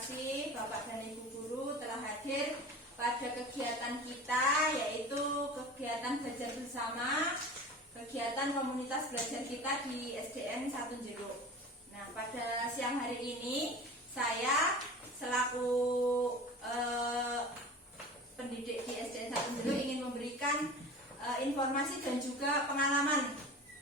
kasih Bapak dan Ibu Guru telah hadir pada kegiatan kita, yaitu kegiatan belajar bersama, kegiatan komunitas belajar kita di SDN 1 Jeruk. Nah, pada siang hari ini saya selaku pendidik di SDN 1 Jeruk ingin memberikan informasi dan juga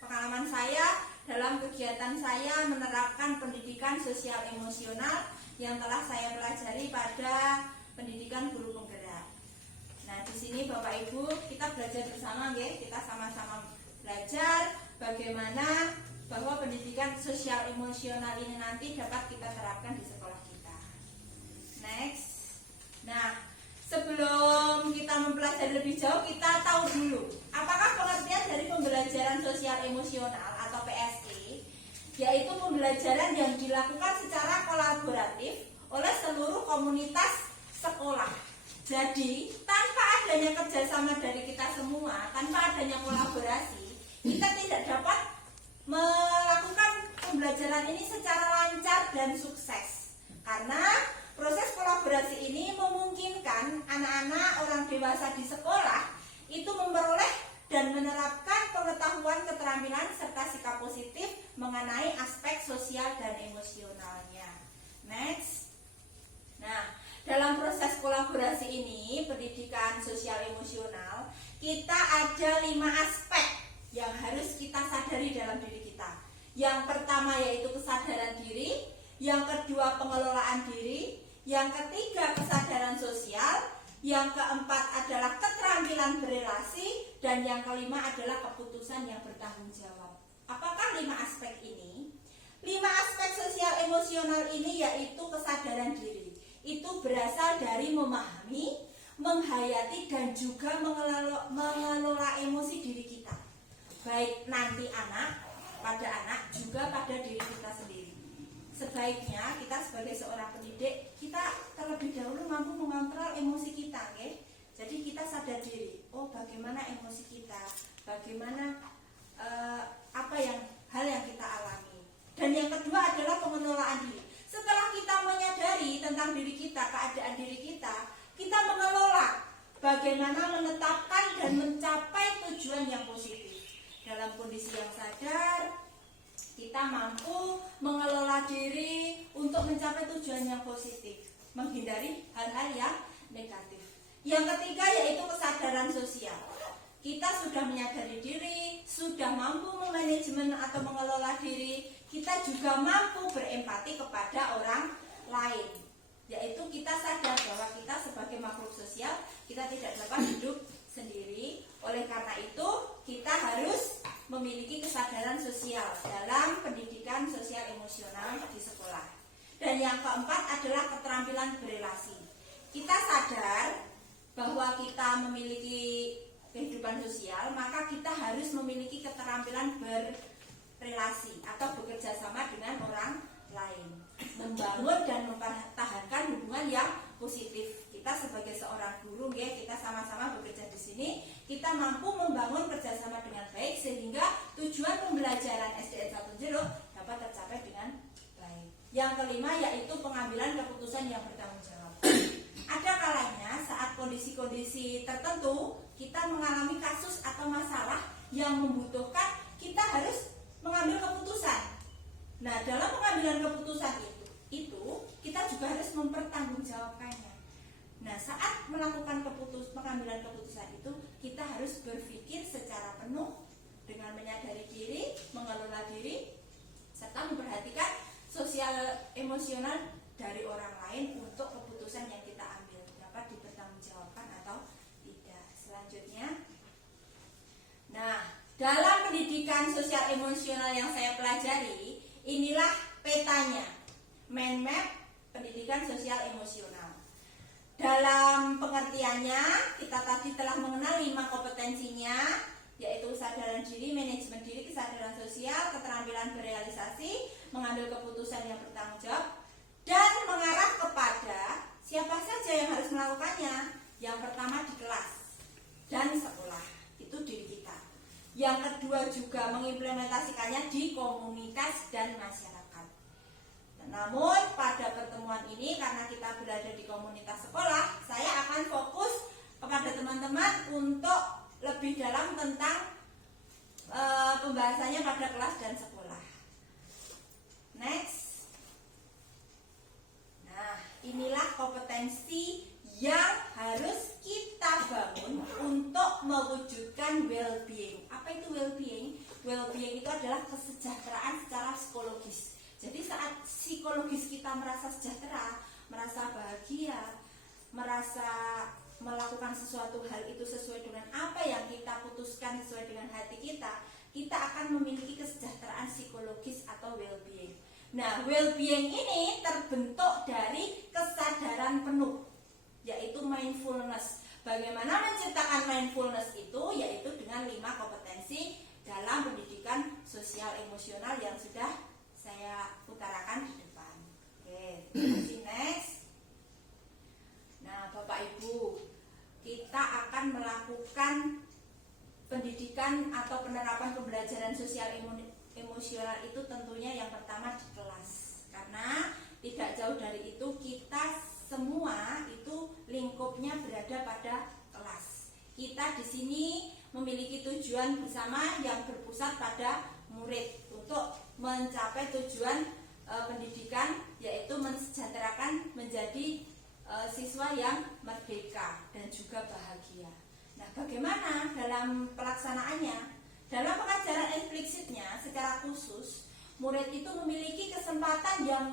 pengalaman saya dalam kegiatan saya menerapkan pendidikan sosial emosional yang telah saya pelajari pada pendidikan guru penggerak. Nah, di sini Bapak Ibu kita belajar bersama, kita sama-sama belajar bagaimana bahwa pendidikan sosial emosional ini nanti dapat kita terapkan di sekolah kita. Next. Nah, sebelum kita mempelajari lebih jauh, kita tahu dulu apakah pengertian dari pembelajaran sosial emosional atau PSE, yaitu pembelajaran yang dilakukan secara kolaboratif oleh seluruh komunitas sekolah. Jadi, tanpa adanya kerjasama dari kita semua, tanpa adanya kolaborasi, kita tidak dapat melakukan pembelajaran ini secara lancar dan sukses. Karena proses kolaborasi ini memungkinkan anak-anak orang dewasa di sekolah itu memperoleh dan menerapkan pengetahuan, keterampilan, serta sikap positif mengenai aspek sosial dan emosionalnya. Next. Nah, dalam proses kolaborasi ini, pendidikan sosial emosional, kita ada 5 aspek yang harus kita sadari dalam diri kita. Yang pertama yaitu kesadaran diri, yang kedua pengelolaan diri, yang ketiga kesadaran sosial, yang keempat adalah keterampilan berelasi, dan yang kelima adalah keputusan yang bertanggung jawab. Apakah 5 aspek ini? 5 aspek sosial emosional ini yaitu kesadaran diri. Itu berasal dari memahami, menghayati, dan juga mengelola emosi diri kita. Baik nanti pada anak, juga pada diri kita sendiri. Sebaiknya kita sebagai seorang pendidik, kita terlebih dahulu mampu mengontrol emosi kita, Jadi kita sadar diri, bagaimana emosi kita, bagaimana hal yang kita alami. Dan yang kedua adalah pengelolaan diri. Setelah kita menyadari tentang diri kita, keadaan diri kita mengelola bagaimana menetapkan dan mencapai tujuan yang positif. Dalam kondisi yang sadar, kita mampu mengelola diri untuk mencapai tujuan yang positif, menghindari hal-hal yang negatif. Yang ketiga yaitu kesadaran sosial. Kita sudah menyadari diri, sudah mampu memanajemen atau mengelola diri, kita juga mampu berempati kepada orang lain. Yaitu kita sadar bahwa kita sebagai makhluk sosial, kita tidak dapat hidup sendiri. Oleh karena itu, kita harus memiliki kesadaran sosial dalam pendidikan sosial emosional di sekolah. Dan yang keempat adalah keterampilan berelasi. Kita sadar bahwa kita memiliki kehidupan sosial, maka kita harus memiliki keterampilan berrelasi atau bekerja sama dengan orang lain, membangun dan mempertahankan hubungan yang positif. Kita sebagai seorang guru, kita sama-sama bekerja di sini, kita mampu membangun kerjasama dengan baik sehingga tujuan pembelajaran SDN 1 Jeruk dapat tercapai dengan baik. Yang kelima yaitu pengambilan keputusan yang bertanggung jawab. Ada kalanya saat kondisi-kondisi tertentu kita mengalami kasus atau masalah yang membutuhkan kita harus mengambil keputusan. Nah, dalam pengambilan keputusan itu kita juga harus mempertanggungjawabkannya. Nah, saat melakukan pengambilan keputusan itu kita harus berpikir secara penuh dengan menyadari diri, mengelola diri, serta memperhatikan sosial emosional dari orang lain untuk keputusan yang kita ambil dapat dipertanggungjawabkan atau tidak. Selanjutnya, nah, dalam pendidikan sosial emosional yang saya pelajari, inilah petanya, mind map pendidikan sosial emosional. Dalam pengertiannya, kita tadi telah mengenal 5 kompetensinya, yaitu kesadaran diri, manajemen diri, kesadaran sosial, keterampilan berealisasi, mengambil keputusan yang bertanggung jawab, dan mengarah kepada siapa saja yang harus melakukannya. Yang pertama di kelas dan sekolah, itu diri kita. Yang kedua juga mengimplementasikannya di komunitas dan masyarakat. Namun pada pertemuan teman-teman ini, karena kita berada di komunitas sekolah, saya akan fokus kepada teman-teman untuk lebih dalam tentang pembahasannya pada kelas dan sekolah. Next. Nah, inilah kompetensi yang harus kita bangun untuk mewujudkan well-being. Apa itu well-being? Well-being itu adalah kesejahteraan secara psikologis. Jadi saat psikologis kita merasa sejahtera, merasa bahagia, merasa melakukan sesuatu hal itu sesuai dengan apa yang kita putuskan, sesuai dengan hati kita, kita akan memiliki kesejahteraan psikologis atau well-being. Nah, well-being ini terbentuk dari kesadaran penuh, yaitu mindfulness. Bagaimana menciptakan mindfulness itu? Yaitu dengan 5 kompetensi dalam pendidikan sosial emosional yang sudah saya utarakan di depan. Oke, next. Nah, Bapak Ibu, kita akan melakukan pendidikan atau penerapan pembelajaran sosial emosional itu tentunya yang pertama di kelas. Karena tidak jauh dari itu, kita semua itu lingkupnya berada pada kelas. Kita di sini memiliki tujuan bersama yang berpusat pada murid untuk mencapai tujuan pendidikan, yaitu mensejahterakan menjadi siswa yang merdeka dan juga bahagia. Nah, bagaimana dalam pelaksanaannya? Dalam pengajaran implisitnya secara khusus, murid itu memiliki kesempatan yang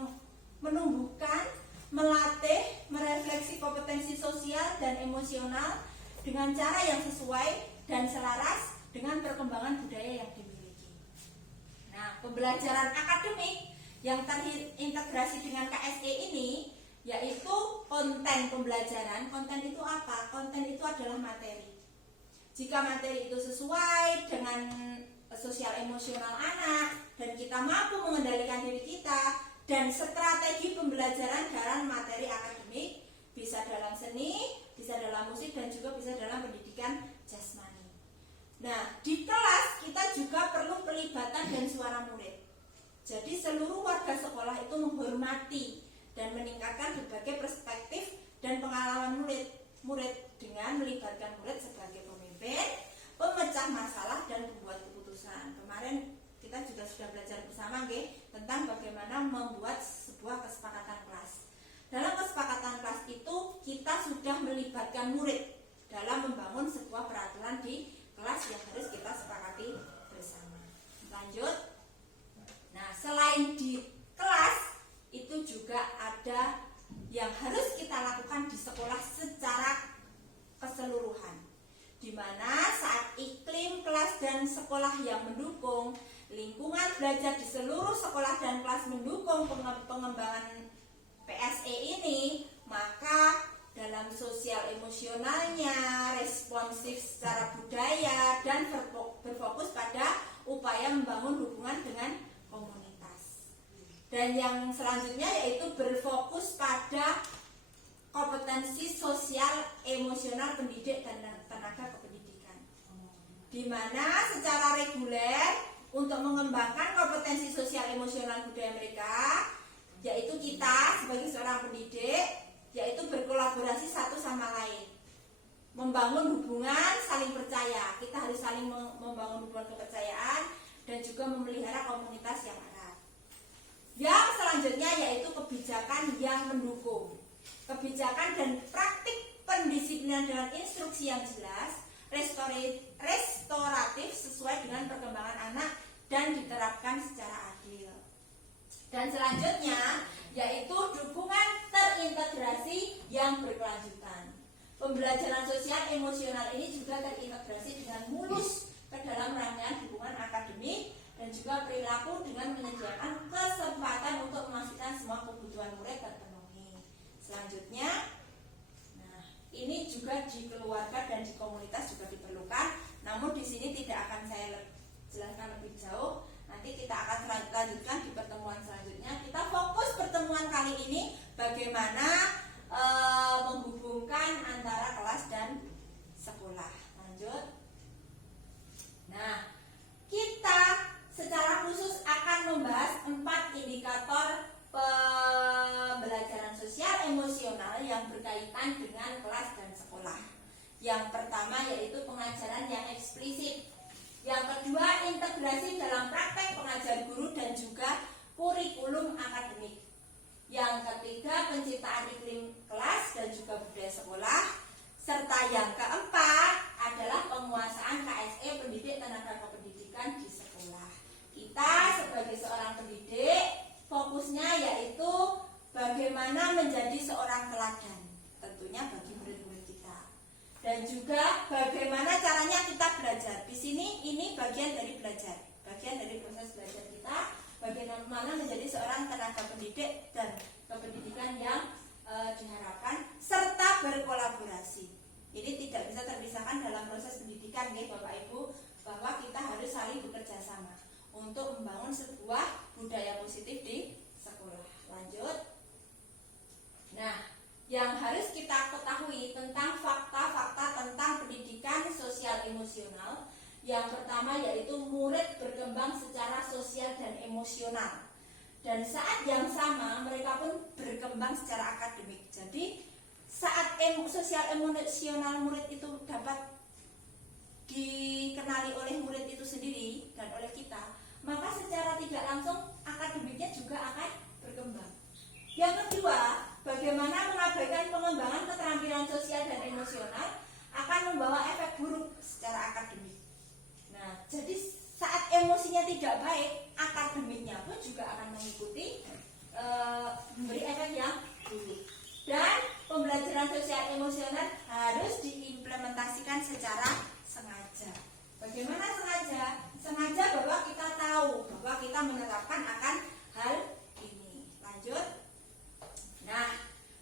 menumbuhkan, melatih, merefleksi kompetensi sosial dan emosional dengan cara yang sesuai dan selaras dengan perkembangan budaya yang dimiliki. Nah, pembelajaran akademik yang terintegrasi dengan KSE ini yaitu konten pembelajaran. Konten itu apa? Konten itu adalah materi. Jika materi itu sesuai dengan sosial emosional anak dan kita mampu mengendalikan diri kita, dan strategi pembelajaran dalam materi akademik bisa dalam seni, bisa dalam musik, dan juga bisa dalam pendidikan jasmani. Nah, di kelas kita juga perlu pelibatan dan suara murid. Jadi seluruh warga sekolah itu menghormati dan meningkatkan berbagai perspektif dan pengalaman murid dengan melibatkan murid sebagai pemimpin, pemecah masalah, dan pembuat keputusan. Kemarin kita juga sudah belajar bersama tentang bagaimana membuat sebuah kesepakatan kelas. Dalam kesepakatan kelas itu kita sudah melibatkan murid dalam membangun sebuah peraturan di kelas yang harus kita sepakati bersama. Lanjut. Nah, selain di kelas, itu juga ada yang harus kita lakukan di sekolah secara keseluruhan, di mana saat iklim kelas dan sekolah yang mendukung, lingkungan belajar di seluruh sekolah dan kelas mendukung pengembangan PSE ini, maka dalam sosial emosionalnya, responsif secara budaya, dan berfokus pada upaya membangun hubungan dengan komunitas. Dan yang selanjutnya yaitu berfokus pada kompetensi sosial emosional pendidik dan tenaga kependidikan, di mana secara reguler untuk mengembangkan kompetensi sosial emosional budaya mereka, yaitu kita sebagai seorang pendidik, yaitu berkolaborasi satu sama lain, membangun hubungan saling percaya. Kita harus saling membangun hubungan kepercayaan dan juga memelihara komunitas yang erat. Yang selanjutnya yaitu kebijakan yang mendukung. Kebijakan dan praktik pendisiplinan dengan instruksi yang jelas, restoratif sesuai dengan perkembangan anak dan diterapkan secara adil. Dan selanjutnya yaitu dukungan terintegrasi yang berkelanjutan. Pembelajaran sosial emosional ini juga terintegrasi dengan mulus ke dalam rangkaian dukungan akademik dan juga perilaku dengan menyediakan kesempatan untuk memastikan semua kebutuhan murid terpenuhi. Selanjutnya, nah ini juga di keluarga dan di komunitas juga diperlukan. Namun di sini tidak akan saya jelaskan lebih jauh. Nanti kita akan lanjutkan di pertemuan selanjutnya. Kita fokus pertemuan kali ini bagaimana menghubungkan antara kelas dan sekolah. Lanjut. Nah, kita secara khusus akan membahas 4 indikator pembelajaran emosional yang berkaitan dengan kelas dan sekolah. Yang pertama yaitu pengajaran yang eksplisit. Yang kedua, integrasi dalam praktek pengajar guru dan juga kurikulum akademik. Yang ketiga, penciptaan iklim kelas dan juga budaya sekolah. Serta yang keempat adalah penguasaan KSE, pendidik tenaga kependidikan di sekolah. Kita sebagai seorang pendidik, fokusnya yaitu bagaimana menjadi seorang teladan, tentunya bagi murid-murid kita. Dan juga bagaimana caranya kita belajar. Di sini ini bagian dari belajar, bagian dari proses belajar kita, bagaimana menjadi seorang tenaga pendidik dan kependidikan yang diharapkan, serta berkolaborasi. Ini tidak bisa terpisahkan dalam proses pendidikan, ya Bapak Ibu, bahwa kita harus saling bekerja sama untuk membangun sebuah budaya positif di sekolah. Lanjut. Nah, yang harus kita ketahui tentang fakta-fakta tentang pendidikan sosial emosional, yang pertama yaitu murid berkembang secara sosial dan emosional. Dan saat yang sama mereka pun berkembang secara akademik. Jadi saat sosial emosional murid itu dapat dikenali oleh murid itu sendiri dan oleh kita, maka secara tidak langsung akademiknya juga akan berkembang. Yang kedua, bagaimana mengabaikan pengembangan keterampilan sosial dan emosional akan membawa efek buruk secara akademik. Nah, jadi saat emosinya tidak baik, akademiknya pun juga akan mengikuti memberi efek yang buruk. Dan pembelajaran sosial emosional harus diimplementasikan secara sengaja. Bagaimana sengaja? Sengaja bahwa kita tahu bahwa kita menerapkan akan hal ini. Lanjut. Nah,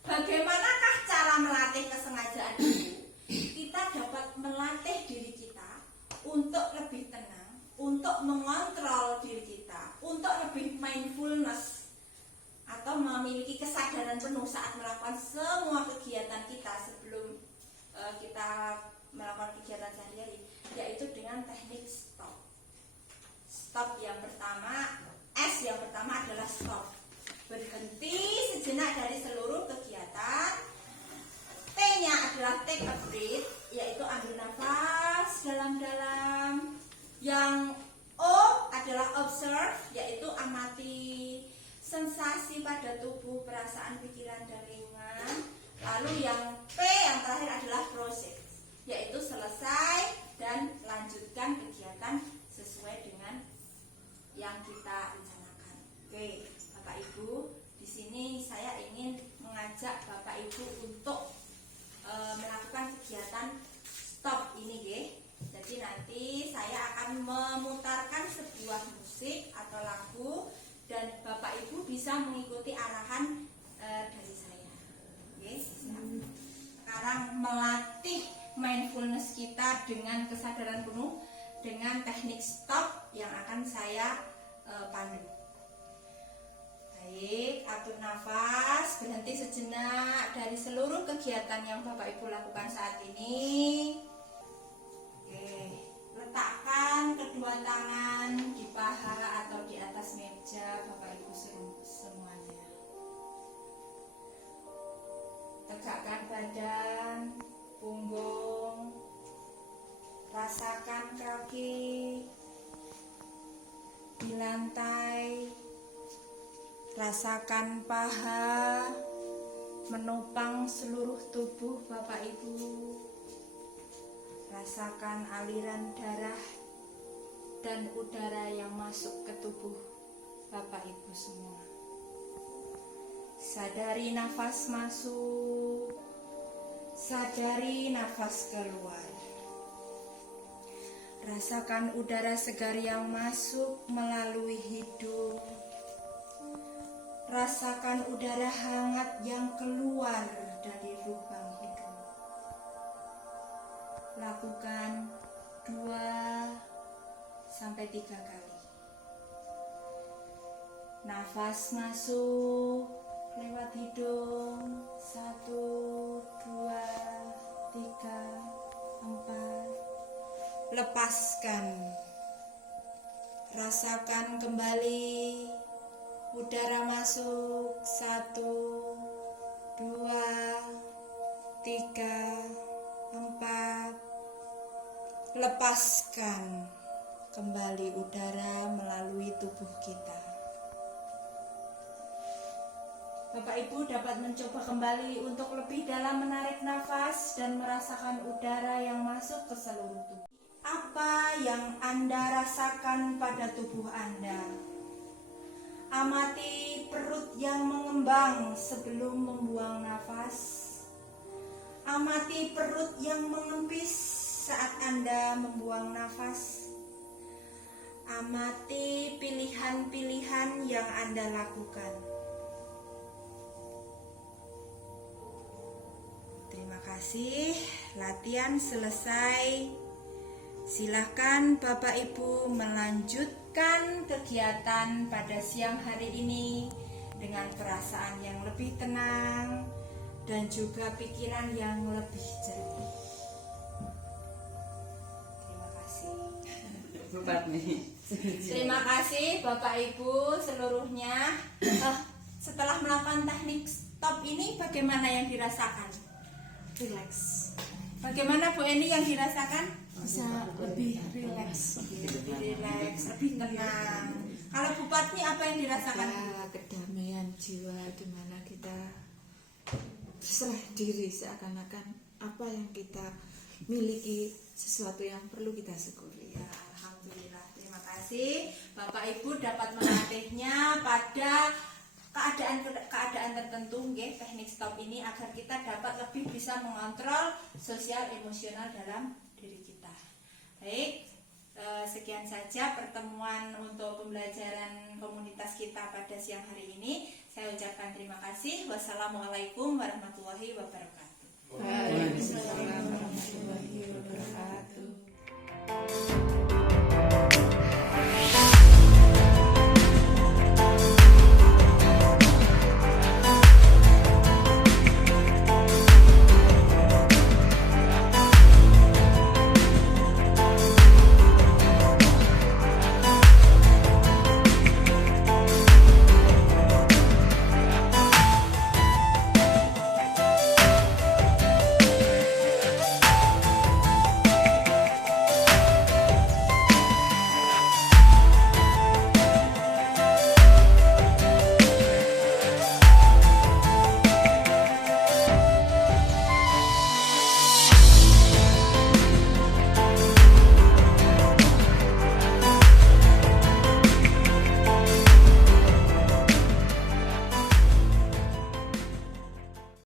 bagaimanakah cara melatih kesengajaan itu? Kita dapat melatih diri kita untuk lebih tenang, untuk mengontrol diri kita, untuk lebih mindfulness atau memiliki kesadaran penuh saat melakukan semua kegiatan kita sebelum kita melakukan kegiatan sehari-hari, yaitu dengan teknik stop. Stop yang pertama, S yang pertama adalah stop. Berhenti sejenak dari seluruh kegiatan. T-nya adalah take a breath, yaitu ambil nafas dalam-dalam. Yang O adalah observe, yaitu amati sensasi pada tubuh, perasaan, pikiran, dan lingkungan. Lalu yang P yang terakhir adalah proses, yaitu selesai dan lanjutkan kegiatan sesuai dengan yang kita rencanakan. Oke, Bapak Ibu, di sini saya ingin mengajak Bapak Ibu untuk melakukan kegiatan stop ini, ya. Jadi nanti saya akan memutarkan sebuah musik atau lagu dan Bapak Ibu bisa mengikuti arahan dari saya. Oke, sekarang melatih mindfulness kita dengan kesadaran penuh dengan teknik stop yang akan saya pandu. Baik, atur nafas, berhenti sejenak dari seluruh kegiatan yang Bapak Ibu lakukan saat ini. Oke, letakkan kedua tangan di paha atau di atas meja Bapak Ibu semuanya. Tegakkan badan, punggung, rasakan kaki di lantai, rasakan paha menopang seluruh tubuh Bapak Ibu. Rasakan aliran darah dan udara yang masuk ke tubuh Bapak Ibu semua. Sadari nafas masuk, sadari nafas keluar. Rasakan udara segar yang masuk melalui hidung. Rasakan udara hangat yang keluar dari lubang hidung. Lakukan 2-3 kali. Nafas masuk lewat hidung 1, 2, 3, 4. Lepaskan. Rasakan kembali udara masuk 1, 2, lepaskan kembali udara melalui tubuh kita. Bapak Ibu dapat mencoba kembali untuk lebih dalam menarik nafas dan merasakan udara yang masuk ke seluruh tubuh. Apa yang Anda rasakan pada tubuh Anda? Amati perut yang mengembang sebelum membuang nafas. Amati perut yang mengempis saat Anda membuang nafas. Amati pilihan-pilihan yang Anda lakukan. Terima kasih, latihan selesai. Silakan Bapak Ibu melanjutkan kegiatan pada siang hari ini dengan perasaan yang lebih tenang dan juga pikiran yang lebih jernih. Terima kasih. Terima kasih Bapak Ibu seluruhnya. Setelah melakukan teknik stop ini, bagaimana yang dirasakan? Relax. Bagaimana Bu Eni yang dirasakan? Bisa lebih rileks, lebih tenang. Kalau Bu Patmi apa yang dirasakan? Kedamaian jiwa di mana kita berserah diri, seakan-akan apa yang kita miliki sesuatu yang perlu kita syukuri. Ya, alhamdulillah. Terima kasih. Bapak Ibu dapat melatihnya pada keadaan tertentu, teknik stop ini agar kita dapat lebih bisa mengontrol sosial emosional dalam diri kita. Baik, sekian saja pertemuan untuk pembelajaran komunitas kita pada siang hari ini. Saya ucapkan terima kasih. Wassalamualaikum warahmatullahi wabarakatuh. Waalaikumsalam warahmatullahi wabarakatuh.